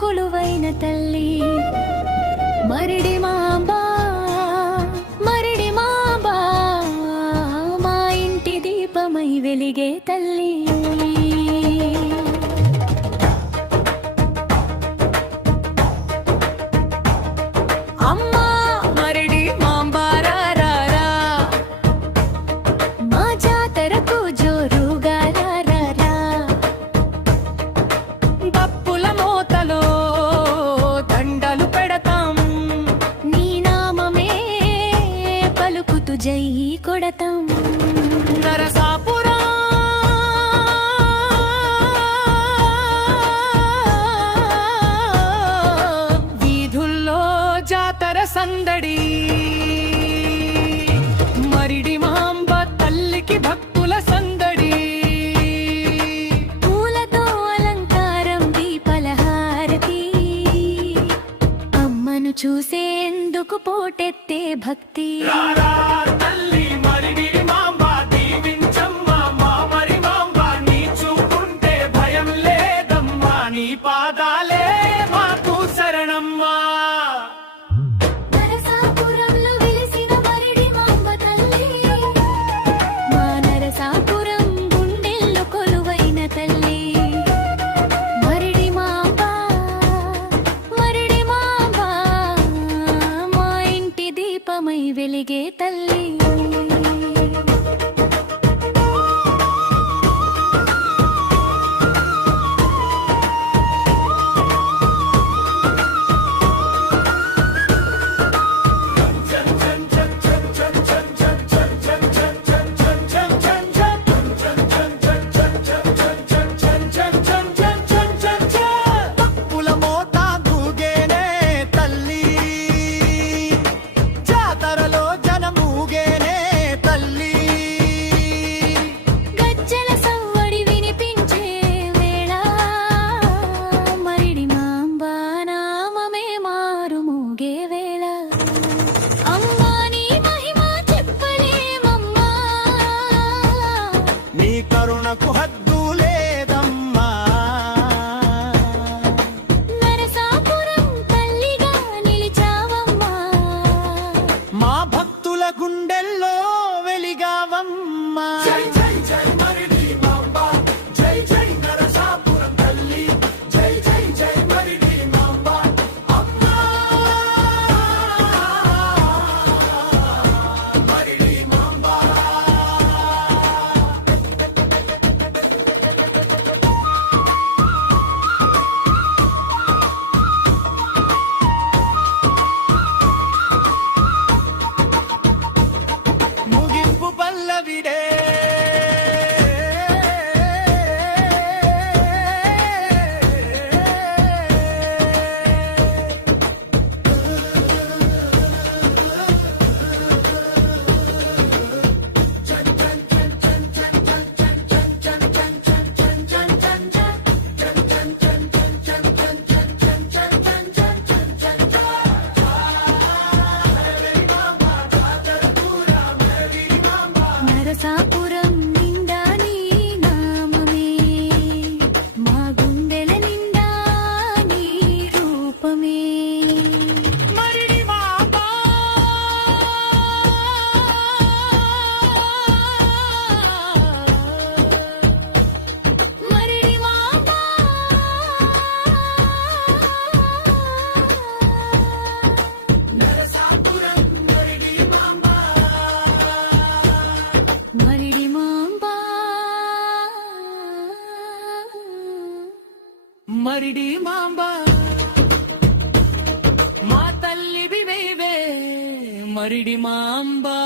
కొలువైన తల్లి Maridi mamba Maridi mamba మా ఇంటి దీపమై వెలిగే తల్లి అమ్మా మరిడి మాంబా రా రా రా మా జాతరకు జోరుగా రా రా రా బప్పుల మోతలో దండలు పెడతాం నీ నామమే పలుకుతూ జై కొడతాం నరసాపురం వీధుల్లో జాతర సందడి మరిడి మాంబ తల్లికి భక్తుల సందడి పూలతో అలంకారం దీపలహారతి అమ్మను చూసేందుకు పోటెత్తే భక్తి పాదాలే మాకు శరణమ్మా నరసాపురంలో వెలిసిన మరిడి మాంబ తల్లి మా నరసాపురం గుండెల్లో కొలువైన తల్లి మరిడి మాంబ మరిడి మాంబ మా ఇంటి దీపమై వెలిగే తల్లి కరుణకు హద్దు లేదమ్మా నరసాపురం తల్లిగా నిలిచావమ్మా మా భక్తుల గుండెల్లో వెలిగావమ్మా జై జై జై మరిడి మాంబా జై జై నరసాపురం తల్లి జై జై జై మరిడి మాంబా అమ్మా మరిడి మాంబా పల్లవిడే నరసాపురం నిండా నీ నామమే మా గుండెల నిండా నీ రూపమే Maridi mamba Maridi mamba Narasapuram Maridi mamba Maridi mamba Maridi mamba మా తల్లి బివే మరిడి మాంబా